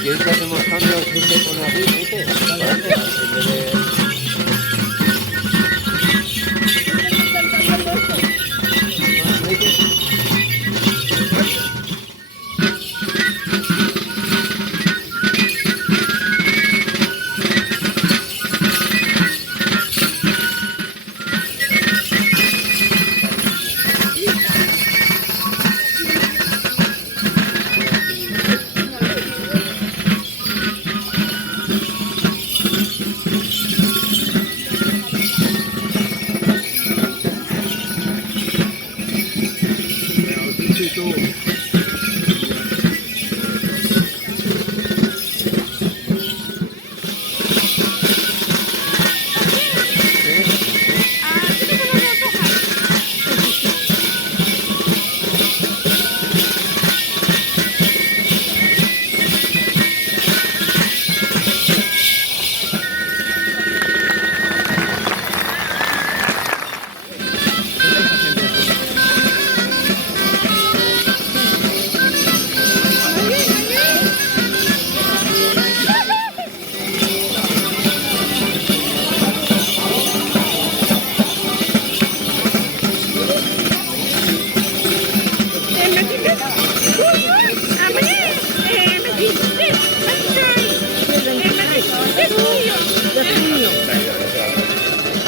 quieres que hacemos cambios, siempre pone así, ¿viste?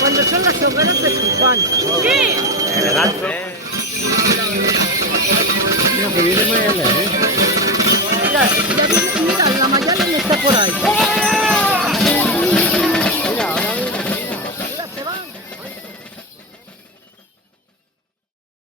Cuando son las hogueras de San Juan. Sí. Elegante. Mira, que viene Mayala, ¿eh? Mira,